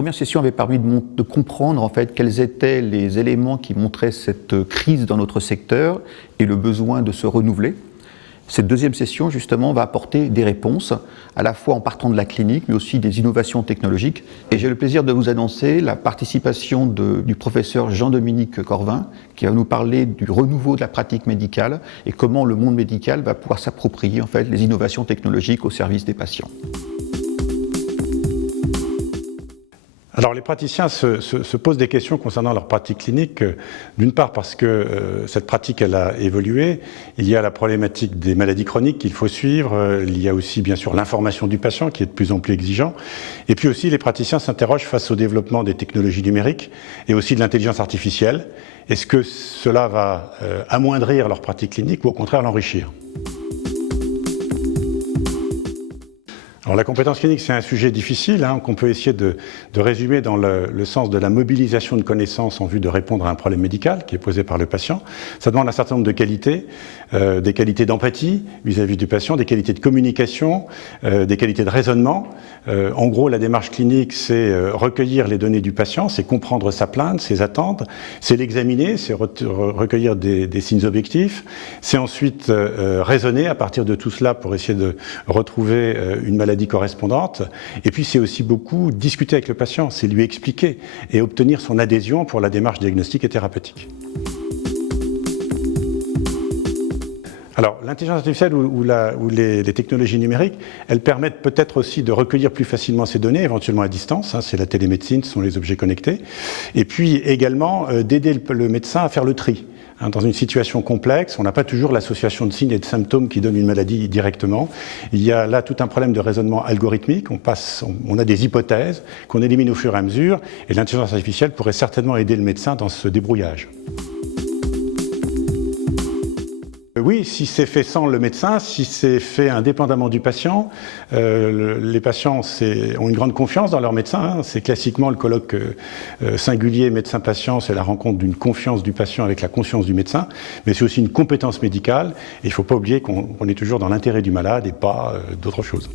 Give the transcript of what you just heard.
première session avait permis de comprendre en fait quels étaient les éléments qui montraient cette crise dans notre secteur et le besoin de se renouveler. Cette deuxième session, justement, va apporter des réponses, à la fois en partant de la clinique, mais aussi des innovations technologiques. Et j'ai le plaisir de vous annoncer la participation du professeur Jean-Dominique Corvin, qui va nous parler du renouveau de la pratique médicale et comment le monde médical va pouvoir s'approprier en fait, les innovations technologiques au service des patients. Alors les praticiens se posent des questions concernant leur pratique clinique, d'une part parce que cette pratique elle a évolué, il y a la problématique des maladies chroniques qu'il faut suivre, il y a aussi bien sûr l'information du patient qui est de plus en plus exigeant, et puis aussi les praticiens s'interrogent face au développement des technologies numériques et aussi de l'intelligence artificielle. Est-ce que cela va amoindrir leur pratique clinique ou au contraire l'enrichir ? Alors la compétence clinique, c'est un sujet difficile qu'on peut essayer de résumer dans le sens de la mobilisation de connaissances en vue de répondre à un problème médical qui est posé par le patient. Ça demande un certain nombre de qualités, des qualités d'empathie vis-à-vis du patient, des qualités de communication, des qualités de raisonnement. En gros, la démarche clinique, c'est recueillir les données du patient, c'est comprendre sa plainte, ses attentes, c'est l'examiner, c'est recueillir des signes objectifs, c'est ensuite raisonner à partir de tout cela pour essayer de retrouver une maladie correspondante. Et puis c'est aussi beaucoup discuter avec le patient, c'est lui expliquer et obtenir son adhésion pour la démarche diagnostique et thérapeutique. Alors, l'intelligence artificielle ou les technologies numériques, elles permettent peut-être aussi de recueillir plus facilement ces données, éventuellement à distance, c'est la télémédecine, ce sont les objets connectés, et puis également d'aider le médecin à faire le tri. Dans une situation complexe, on n'a pas toujours l'association de signes et de symptômes qui donnent une maladie directement. Il y a là tout un problème de raisonnement algorithmique. On a des hypothèses qu'on élimine au fur et à mesure, et l'intelligence artificielle pourrait certainement aider le médecin dans ce débrouillage. Oui, si c'est fait sans le médecin, si c'est fait indépendamment du patient, les patients ont une grande confiance dans leur médecin. C'est classiquement le colloque singulier médecin-patient, c'est la rencontre d'une confiance du patient avec la conscience du médecin, mais c'est aussi une compétence médicale. Et il ne faut pas oublier qu'on est toujours dans l'intérêt du malade et pas d'autre chose.